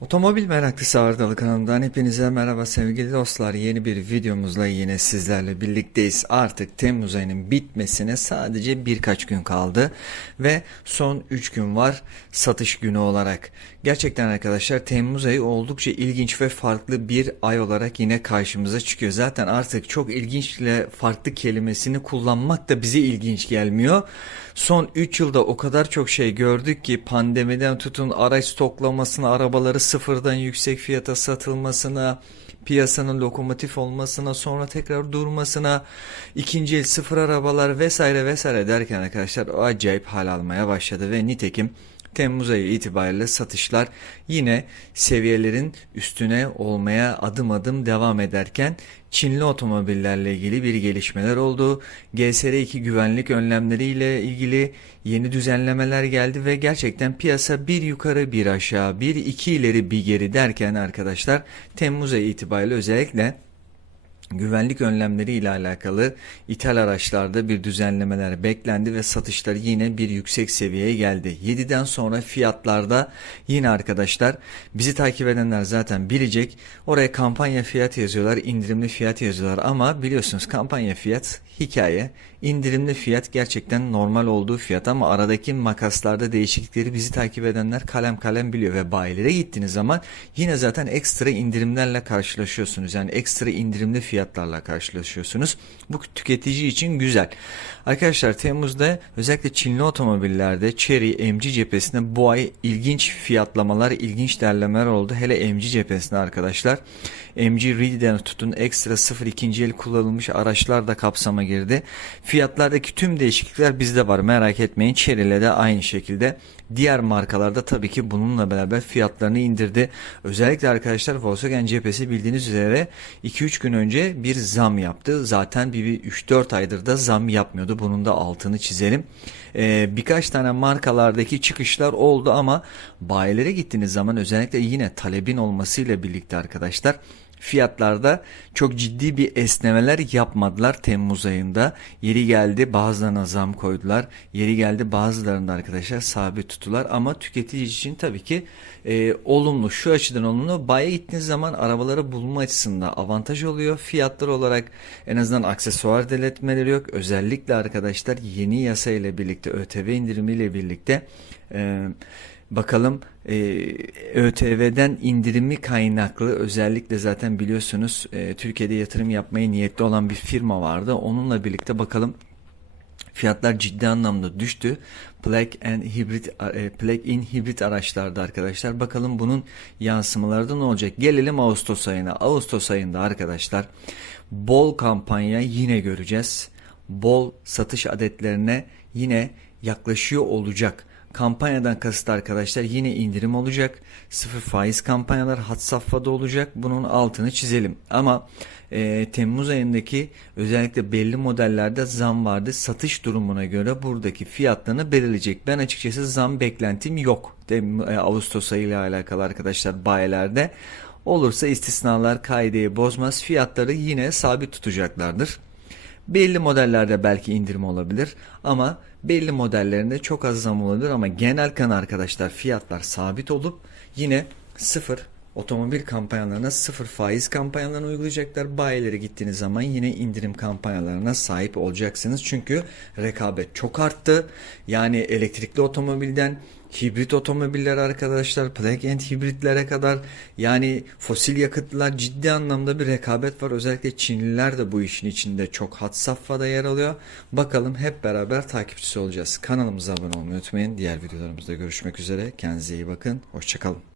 Otomobil meraklısı Ardalı kanalından hepinize merhaba sevgili dostlar. Yeni bir videomuzla yine sizlerle birlikteyiz. Artık Temmuz ayının bitmesine sadece birkaç gün kaldı ve son 3 gün var satış günü olarak. Gerçekten arkadaşlar Temmuz ayı oldukça ilginç ve farklı bir ay olarak yine karşımıza çıkıyor. Zaten artık çok ilginçle farklı kelimesini kullanmak da bize ilginç gelmiyor. Son 3 yılda o kadar çok şey gördük ki pandemiden tutun araç stoklamasına, arabaları sıfırdan yüksek fiyata satılmasına, piyasanın lokomotif olmasına, sonra tekrar durmasına, ikinci el sıfır arabalar vesaire vesaire derken arkadaşlar o acayip hal almaya başladı ve nitekim Temmuz ayı itibariyle satışlar yine seviyelerin üstüne olmaya adım adım devam ederken Çinli otomobillerle ilgili bir gelişmeler oldu. GSR2 güvenlik önlemleriyle ilgili yeni düzenlemeler geldi ve gerçekten piyasa bir yukarı bir aşağı bir iki ileri bir geri derken arkadaşlar Temmuz ayı itibariyle özellikle güvenlik önlemleri ile alakalı ithal araçlarda bir düzenlemeler beklendi ve satışlar yine bir yüksek seviyeye geldi. 7'den sonra fiyatlarda yine arkadaşlar bizi takip edenler zaten bilecek. Oraya kampanya fiyat yazıyorlar, indirimli fiyat yazıyorlar ama biliyorsunuz kampanya fiyat hikaye. indirimli fiyat gerçekten normal olduğu fiyat ama aradaki makaslarda değişiklikleri bizi takip edenler kalem kalem biliyor ve bayilere gittiğiniz zaman yine zaten ekstra indirimlerle karşılaşıyorsunuz. Yani ekstra indirimli fiyatlarla karşılaşıyorsunuz. Bu tüketici için güzel. Arkadaşlar Temmuz'da özellikle Çinli otomobillerde Chery MG cephesinde bu ay ilginç fiyatlamalar, ilginç derlemeler oldu. Hele MG cephesinde arkadaşlar. MG Ready'den tutun ekstra 0 ikinci el kullanılmış araçlar da kapsama girdi. Fiyatlardaki tüm değişiklikler bizde var merak etmeyin. Chery'le de aynı şekilde. Diğer markalarda tabii ki bununla beraber fiyatlarını indirdi. Özellikle arkadaşlar Volkswagen cephesi bildiğiniz üzere 2-3 gün önce bir zam yaptı. Zaten bir, bir 3-4 aydır da zam yapmıyordu. Bunun da altını çizelim. Ee, birkaç tane markalardaki çıkışlar oldu ama bayilere gittiğiniz zaman özellikle yine talebin olmasıyla birlikte arkadaşlar fiyatlarda çok ciddi bir esnemeler yapmadılar Temmuz ayında. Yeri geldi bazılarına zam koydular. Yeri geldi bazılarında arkadaşlar sabit tutular ama tüketici için tabii ki e, olumlu şu açıdan olumlu. Baya gittiğiniz zaman arabaları bulma açısından avantaj oluyor. Fiyatlar olarak en azından aksesuar deletmeleri yok. Özellikle arkadaşlar yeni yasa ile birlikte ÖTV indirimiyle birlikte e, Bakalım e, ÖTV'den indirimi kaynaklı özellikle zaten biliyorsunuz e, Türkiye'de yatırım yapmaya niyetli olan bir firma vardı. Onunla birlikte bakalım fiyatlar ciddi anlamda düştü. Plug and hibrit e, plug-in hibrit araçlarda arkadaşlar. Bakalım bunun yansımaları da ne olacak? Gelelim Ağustos ayına. Ağustos ayında arkadaşlar bol kampanya yine göreceğiz. Bol satış adetlerine yine yaklaşıyor olacak. Kampanyadan kasıt arkadaşlar yine indirim olacak. Sıfır faiz kampanyalar hat safhada olacak. Bunun altını çizelim. Ama e, Temmuz ayındaki özellikle belli modellerde zam vardı. Satış durumuna göre buradaki fiyatlarını belirleyecek. Ben açıkçası zam beklentim yok. Tem, e, Ağustos ayı ile alakalı arkadaşlar bayilerde. Olursa istisnalar kaideyi bozmaz. Fiyatları yine sabit tutacaklardır. Belli modellerde belki indirim olabilir ama belli modellerinde çok az zam olabilir ama genel kan arkadaşlar fiyatlar sabit olup yine sıfır otomobil kampanyalarına sıfır faiz kampanyalarını uygulayacaklar. Bayilere gittiğiniz zaman yine indirim kampanyalarına sahip olacaksınız. Çünkü rekabet çok arttı. Yani elektrikli otomobilden hibrit otomobiller arkadaşlar plug-in hibritlere kadar yani fosil yakıtlar ciddi anlamda bir rekabet var. Özellikle Çinliler de bu işin içinde çok had safhada yer alıyor. Bakalım hep beraber takipçisi olacağız. Kanalımıza abone olmayı unutmayın. Diğer videolarımızda görüşmek üzere. Kendinize iyi bakın. Hoşçakalın.